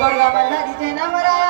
गोडगाबाला दिजे नवरा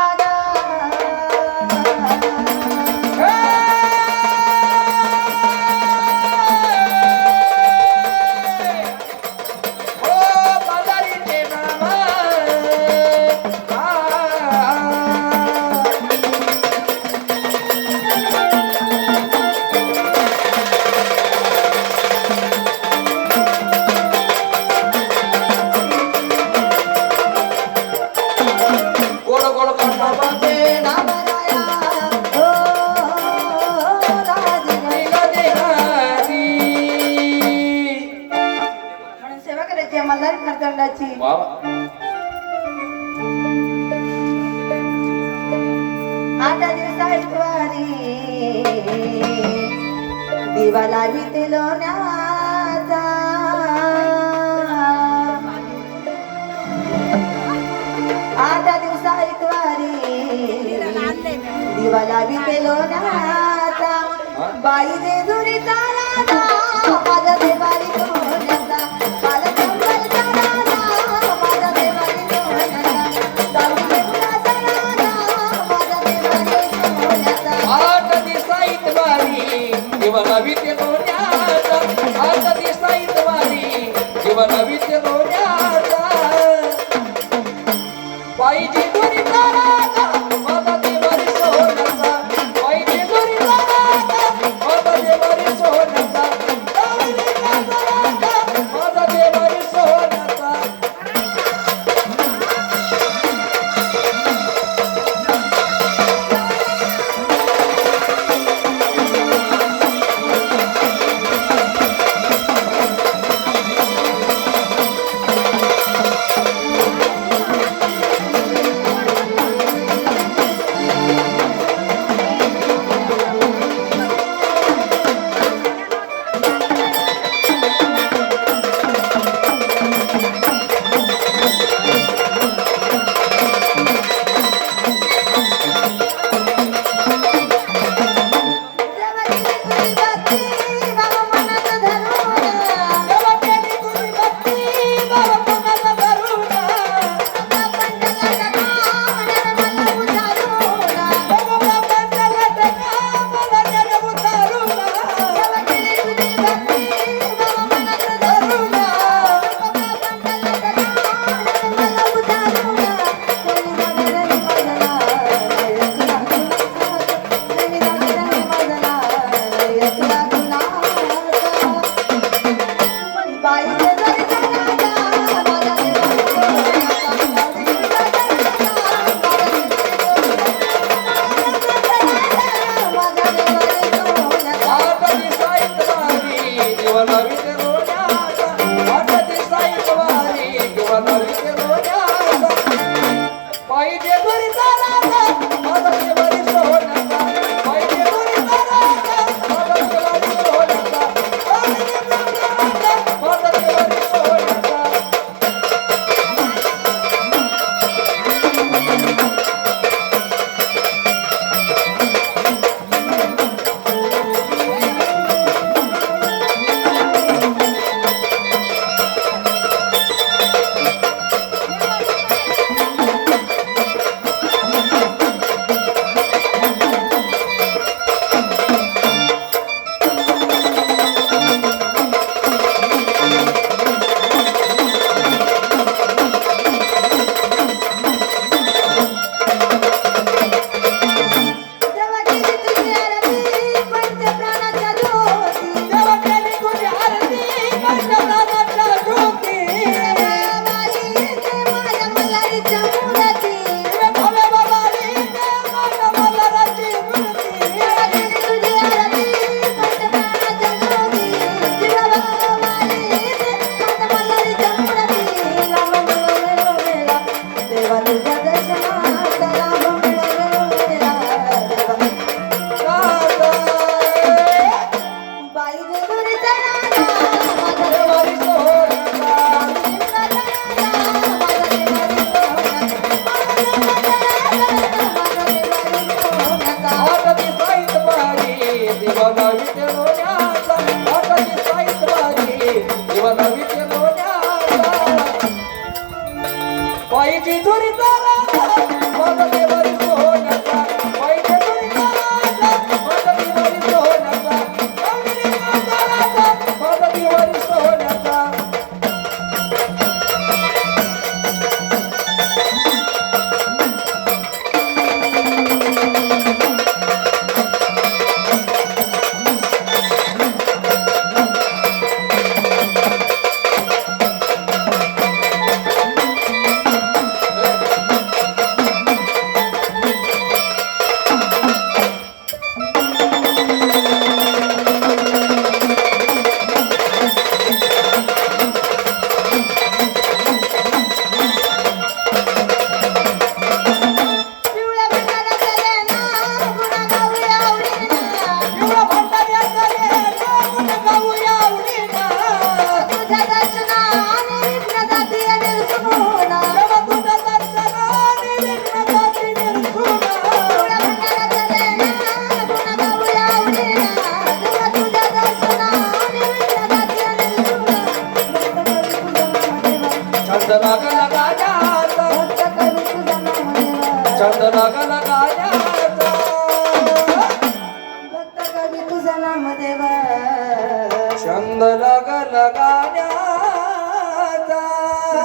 जीवन विद्य लोण्याचा आज दिसाई वारी. जीवन विद्य लोण्या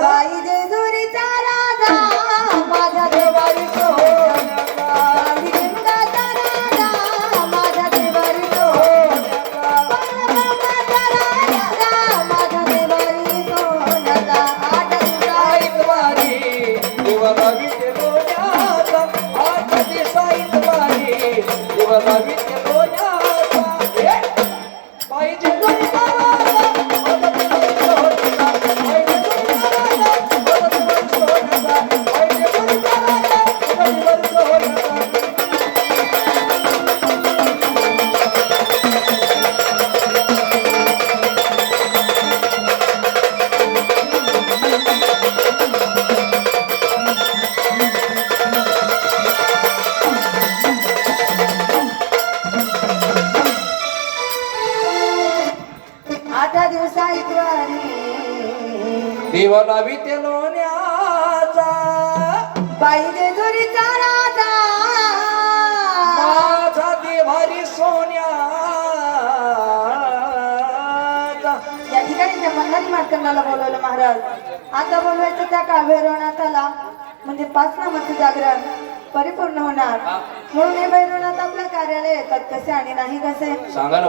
Aí आठ दिवसा ते लोण्याचा. पाहिजे दुरीचा राजा. माझा देवारी सोन्या या ठिकाणी त्या मंगल मास्तरला बोलवलं महाराज. आता बोलवायचं त्या काभैरवनाथाला म्हणजे पाच नामाचं जागरण परिपूर्ण होणार. म्हणून हे भैरवनाथ आपल्या कार्यालय येतात. कसे आणि नाही कसे? सांगा ना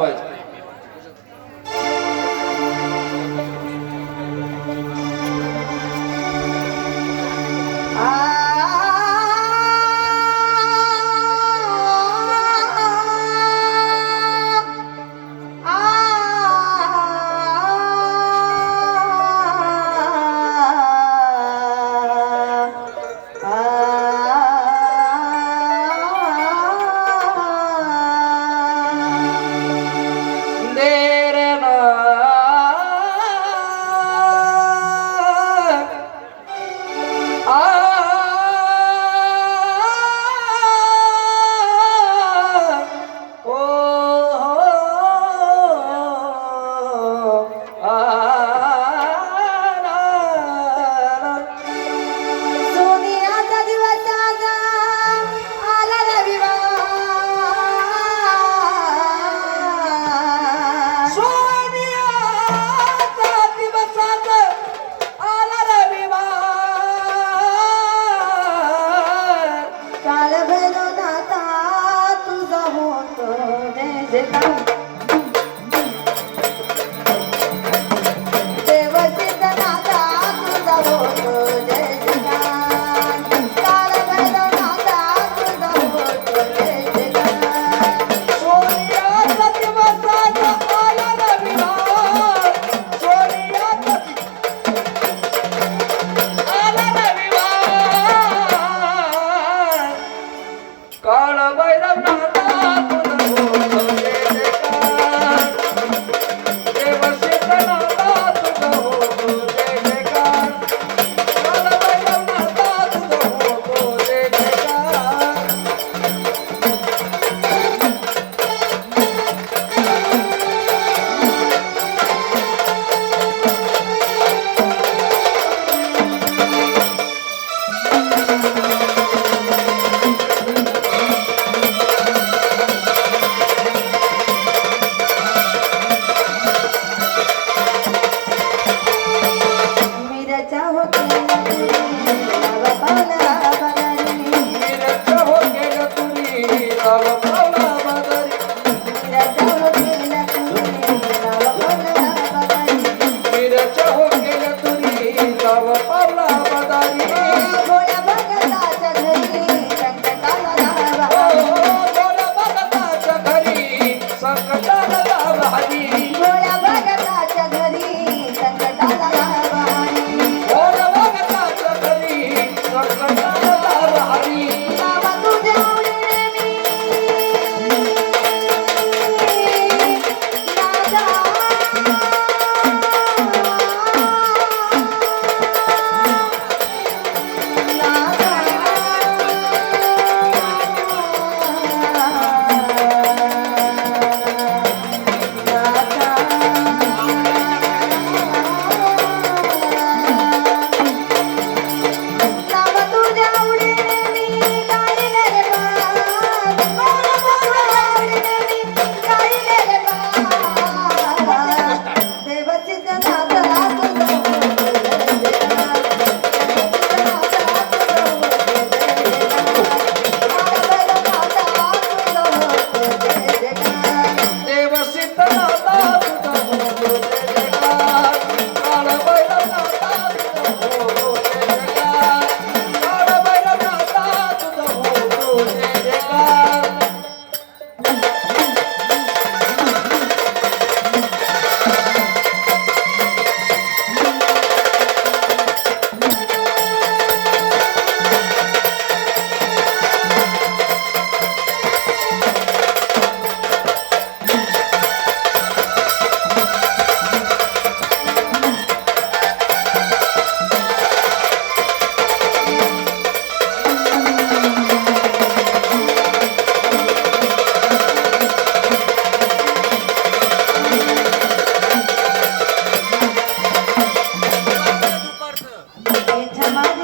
tamam.